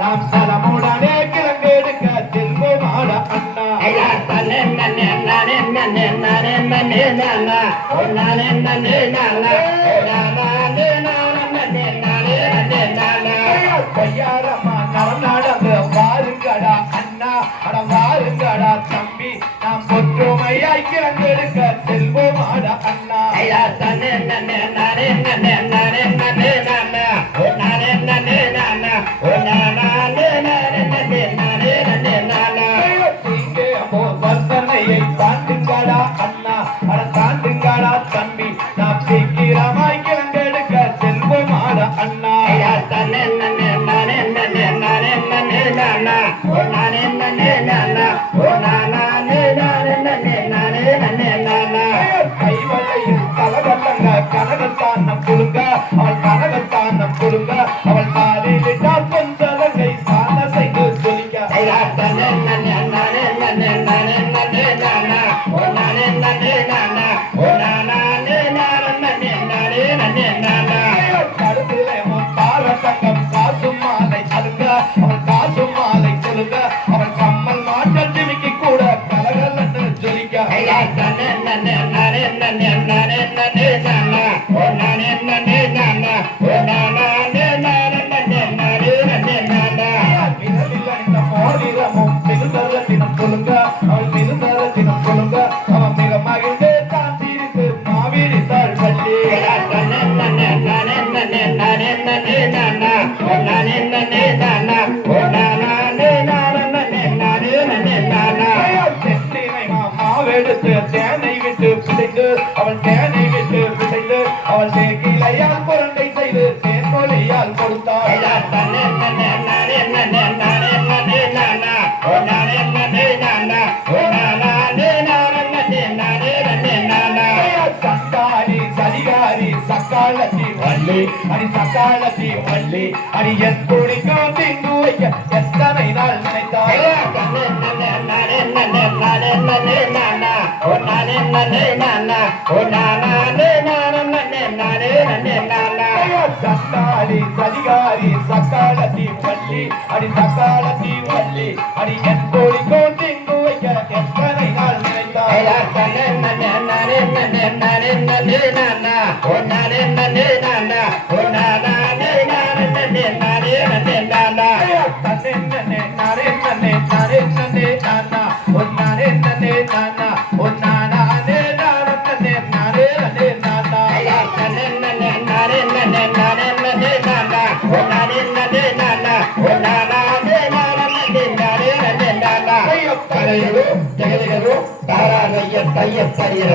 நாம் தலமுடனே கிளம்பெடுக்க செல்வோமாட அண்ணா ஐயா தன்னே நன்னே நன்னே நன்னே நன்னே நன்னே நன்னா நன்னே நன்னே நன்னா நாம் ஒற்றுமையாய் கிடந்தெடுக்க இருந்தா தேனை விட்டு பிசைந்து அவள் தேக்கிலையால் பொருண்டை செய்து தேன்மொழியால் கொடுத்தாள் சக்காரி சதிகாரி சக்காலத்தி வள்ளி அடி சக்காலத்தி வள்ளி அடி என் குடிக்கும் எத்தனை நாள் நினைத்தாய் சக்காளி சதிகாரி சக்காலத்தி வள்ளி அடி சக்காலத்தி வள்ளி அடி என் கோழி கோட்டி வைக்க எத்தனை நாள் நினைத்தார் தரையோ தெகலிகரோ தாராதைய தைய தரியர்